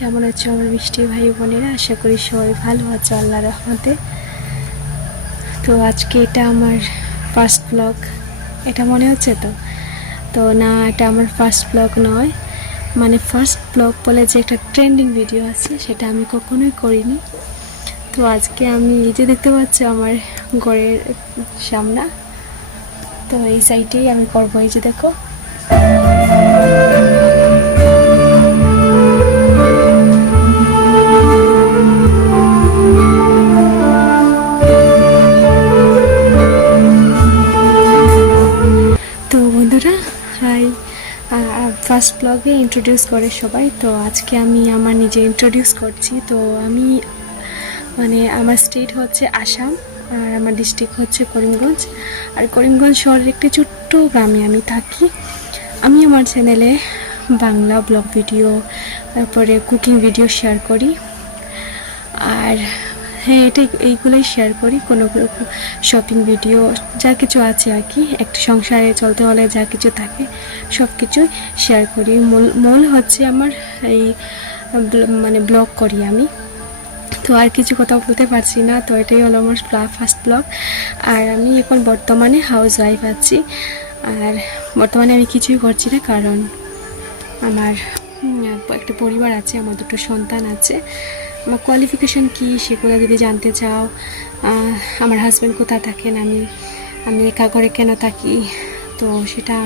কেমন আছো আমার মিষ্টি ভাই বোনেরা? আশা করি সবাই ভালো আছো আল্লাহর রহমতে। তো আজকে এটা আমার ফার্স্ট ব্লগ, এটা মনে হচ্ছে তো না, এটা আমার ফার্স্ট ব্লগ নয়। মানে ফার্স্ট ব্লগ বলে যে একটা ট্রেন্ডিং ভিডিও আছে, সেটা আমি কখনোই করিনি। তো আজকে আমি এই যে দেখতে পাচ্ছি আমার ঘরের সামনা, তো এই সাইডেই আমি করবো। এই যে দেখো, হাই। ফার্স্ট ব্লগে ইন্ট্রোডিউস করে সবাই, তো আজকে আমি আমার নিজে ইন্ট্রোডিউস করছি। তো আমি মানে আমার স্টেট হচ্ছে আসাম, আর আমার ডিস্ট্রিক্ট হচ্ছে করিমগঞ্জ। আর করিমগঞ্জ শহরের একটি ছোট্ট গ্রামে আমি থাকি। আমি আমার চ্যানেলে বাংলা ব্লগ ভিডিও, তারপরে কুকিং ভিডিও শেয়ার করি। আর হ্যাঁ, এইগুলোই শেয়ার করি। কোনো শপিং ভিডিও, যা কিছু আছে আর কি, একটা সংসারে চলতে হলে যা কিছু থাকে সব কিছুই শেয়ার করি। মূল হচ্ছে আমার এই মানে ব্লগ করি আমি। তো আর কিছু কথা বলতে পারছি না, তো এটাই হলো আমার ফার্স্ট ব্লগ। আর আমি এখন বর্তমানে হাউস ওয়াইফ আছি। আর বর্তমানে আমি কিছুই করছি না, কারণ আমার একটা পরিবার আছে, আমার দুটো সন্তান আছে। আমার কোয়ালিফিকেশান কী সেগুলো যদি জানতে চাও, আমার হাজব্যান্ড কোথায় থাকেন, আমি একা ঘরে কেন থাকি, তো সেটা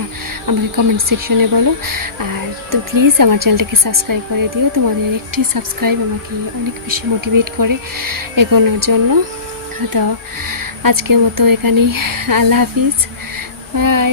আমাকে কমেন্ট সেকশনে বলো। আর তো প্লিজ আমার চ্যানেলটাকে সাবস্ক্রাইব করে দিও। তোমাদের একটি সাবস্ক্রাইব আমাকে অনেক বেশি মোটিভেট করে এগোনোর জন্য। তো আজকের মতো এখানেই, আল্লাহ হাফিজ, বাই।